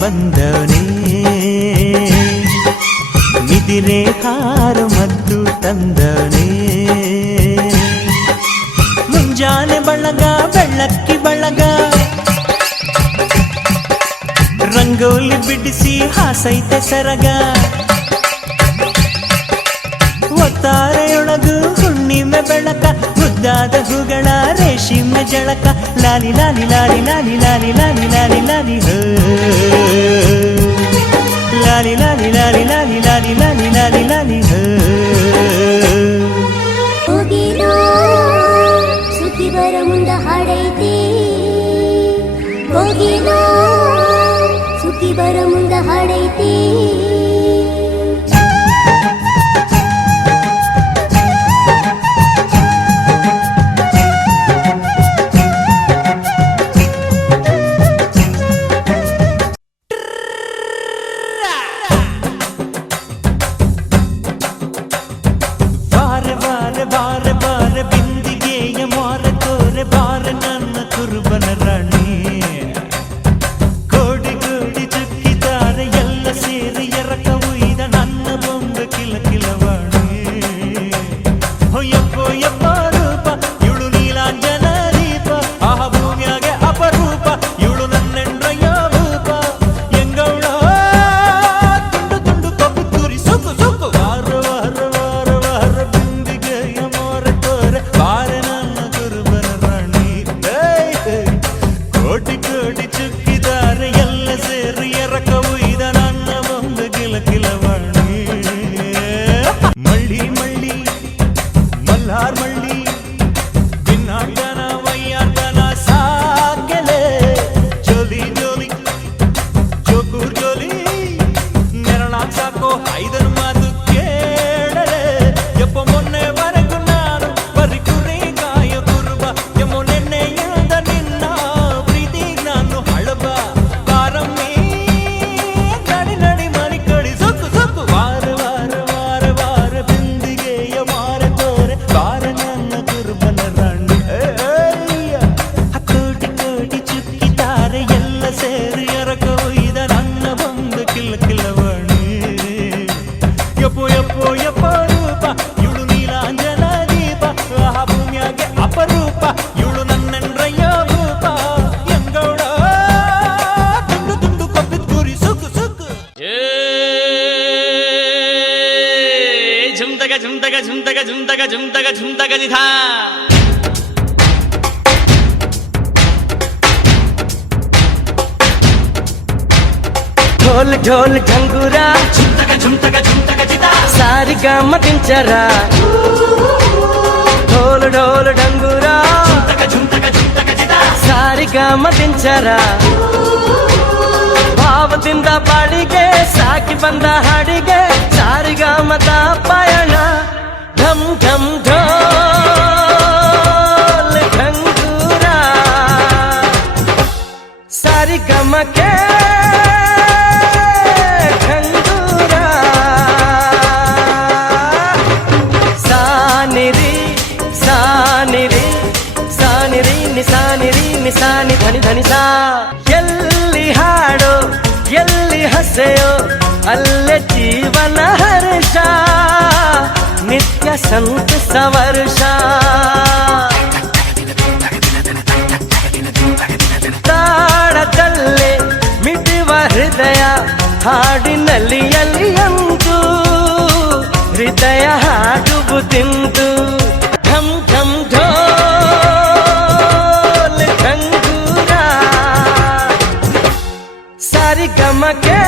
ಬಂದವನೇ ನಿದಿರೆ ಹಾರ ಮದ್ದು ತಂದವನೇ ಮುಂಜಾನೆ ಬಳಗ ಬೆಳ್ಳಕ್ಕಿ ಬಳಗ ರಂಗೋಲಿ ಬಿಡಿಸಿ ಹಾಸೈತೆ ಸರಗ ಒತ್ತಾರೆಯೊಳಗು ಹುಣ್ಣಿಮೆ ಬೆಳಕ ಮುದ್ದಾದ ಹೂಗಳ ರೇಷ್ಮೆ ಜಳಕ ಲಾಲಿ ಲಾಲಿ ಲಾಲಿ ಲಾಲಿ ಲಾಲಿ ಲಾಲಿ ಲಾಲಿ ಲಾಲಿ ಹೋ ಲಾಲಿ ಲಾಲಿ ಲಾಲಿ ಲಾಲಿ ಲಾಲಿ ಲಾಲಿ ಲಾಲಿ ಲಾಲಿ ಹೋ ಹೋಗಿನೋ ಸುದ್ದಿ ಬರ ಮುಂದ ಹಾಡೈತಿ ಹೋಗಿನೋ ಸುದ್ದಿ ಬರ ಮುಂದ ಹಾಡೈತಿ ढोल ढोल ढंगुरा सारी गाम दिनचरा ढोल ढोल ढंगुरा सारी गाम दिनचरा ಭಾವದಿಂದ ಬಾಡಿಗೆ ಸಾಕಿ ಬಂದ ಹಾಡಿಗೆ ಸಾರಿ ಗಾಮದ ಪಯಣ ಢಮ್ ಢಮ್ ಢೋಲ್ ಢಂಗೂರ ಸಾರಿ ಗಮಕ್ಕೆ ನಿಸಾನಿ ಧನಿ ಧನಿ ಸಾ ಎಲ್ಲಿ ಹಾಡೋ ಎಲ್ಲಿ ಹಸೆಯೋ ಅಲ್ಲೇ ಜೀವನ ಹರ್ಷ ನಿತ್ಯ ಸಂತಸ ವರ್ಷ ತಾಳದಲ್ಲೇ ಮಿಡಿವ ಹೃದಯ ಹಾಡಿನಲ್ಲಿ ಎಲ್ಲಿಯಂತೂ ಹೃದಯ ಹಾಡುವುದಿಂದು ಢಮ್ ಢಮ್ ಢೋ ಸಾರಿ ಗಮಕ್ಕೆ